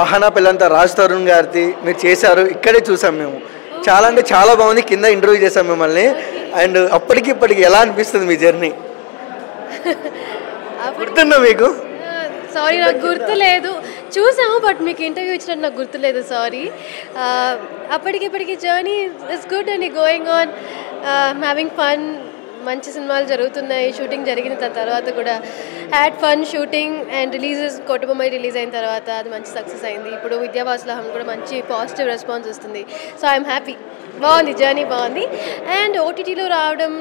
ఆహానా పెళ్ళంతా రాజ్ తరుణ్ గారిది మీరు చేశారు, ఇక్కడే చూసాం మేము. చాలా అంటే చాలా బాగుంది. కింద ఇంటర్వ్యూ చేసాం మిమ్మల్ని. అండ్ అప్పటికి ఇప్పటికి ఎలా అనిపిస్తుంది మీ జర్నీ? గుర్తుందా మీకు? సారీ, నాకు గుర్తులేదు. చూసాము, బట్ మీకు ఇంటర్వ్యూ ఇచ్చినట్టు నాకు గుర్తులేదు. సారీ. అప్పటికిప్పటికి journey is good and going on, having fun. మంచి సినిమాలు జరుగుతున్నాయి, షూటింగ్ జరిగిన తర్వాత కూడా had fun shooting. And releases Kotabommali release అయిన తర్వాత అది మంచి సక్సెస్ అయింది. ఇప్పుడు విద్యావాసులహం కూడా మంచి పాజిటివ్ రెస్పాన్స్ వస్తుంది. So I'm happy. బాగుంది, జర్నీ బాగుంది. అండ్ ఓటీటీలో రావడం,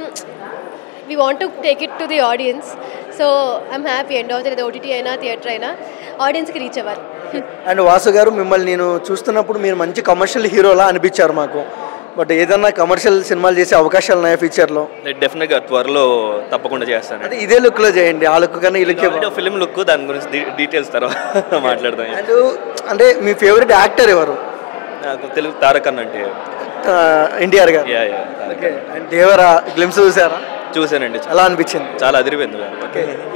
we want to take it to the audience, so I'm happy. End of the day OTT అయినా థియేటర్ అయినా ఆడియన్స్కి రీచ్ అవ్వాలి. అండ్ వాసు గారు, మిమ్మల్ని నేను చూస్తున్నప్పుడు మీరు మంచి కమర్షియల్ హీరోలా అనిపించారు మాకు. బట్ ఏదన్నా కమర్షియల్ సినిమాలు చేసే అవకాశాలు ఉన్నాయా ఫ్యూచర్లో? డెఫినెట్గా త్వరలో తప్పకుండా చేస్తాను. అంటే ఇదే లుక్లో చేయండి, ఆ లుక్ కన్నా ఈ లుక్. ఫిల్మ్ లుక్, దాని గురించి డీటెయిల్స్ తర్వాత మాట్లాడతాను. అండ్ అంటే మీ ఫేవరెట్ యాక్టర్ ఎవరు? నాకు తెలుగు తారక్ అన్న అంటే ఎన్టీఆర్ గారు. అండ్ దేవరా గ్లిమ్స్ చూసారా? చూసానండి. ఎలా అనిపించింది? చాలా అదిరిపోయింది.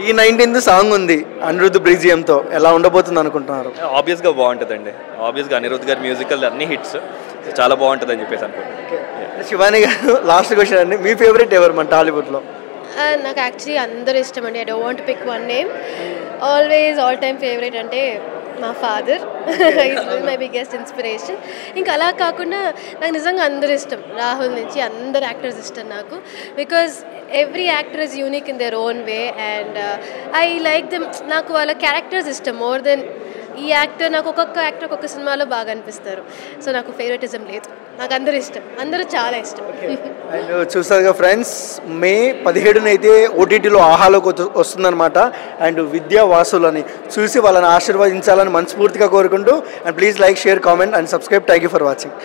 ఈ 19th సాంగ్ ఉంది అనిరుద్ధ్ బ్రిజియంతో, ఎలా ఉండబోతుంది అనుకుంటున్నారు? ఆబ్వియస్గా బాగుంటుందండి. ఆబ్వియస్గా అనిరుద్ధ్ గారి మ్యూజికల్ అన్ని హిట్స్, చాలా బాగుంటుంది అని చెప్పేసి అనుకుంటున్నాను. శివాని గారు, లాస్ట్ క్వశ్చన్ అండి, మీ ఫేవరెట్ ఎవరు మన టాలీవుడ్లో? నాకు యాక్చువల్లీ అందరూ ఇష్టం అండి. I don't want to pick one name. Always all time favourite అంటే మా father. Is my biggest inspiration. ఇంకా అలా కాకుండా నాకు నిజంగా అందరూ ఇష్టం. రాహుల్ నుంచి అందరు యాక్టర్స్ ఇష్టం నాకు. Because every actor is unique in their own way and I like them. నాకు వాళ్ళ క్యారెక్టర్స్ ఇష్టం మోర్ దెన్ ఈ యాక్టర్. నాకు ఒక్కొక్క యాక్టర్ ఒక్కొక్క సినిమాలో బాగా అనిపిస్తారు. సో నాకు ఫేవరెటిజం లేదు, నాకు అందరూ ఇష్టం, అందరూ చాలా ఇష్టం. అండ్ చూసారుగా ఫ్రెండ్స్, మే 17న అయితే ఓటీటీలో ఆహాలోకి వస్తుందన్నమాట. అండ్ విద్యావాసులని చూసి వాళ్ళని ఆశీర్వదించాలని మనస్ఫూర్తిగా కోరుకుంటూ, and please like, share, comment and subscribe. Thank you for watching.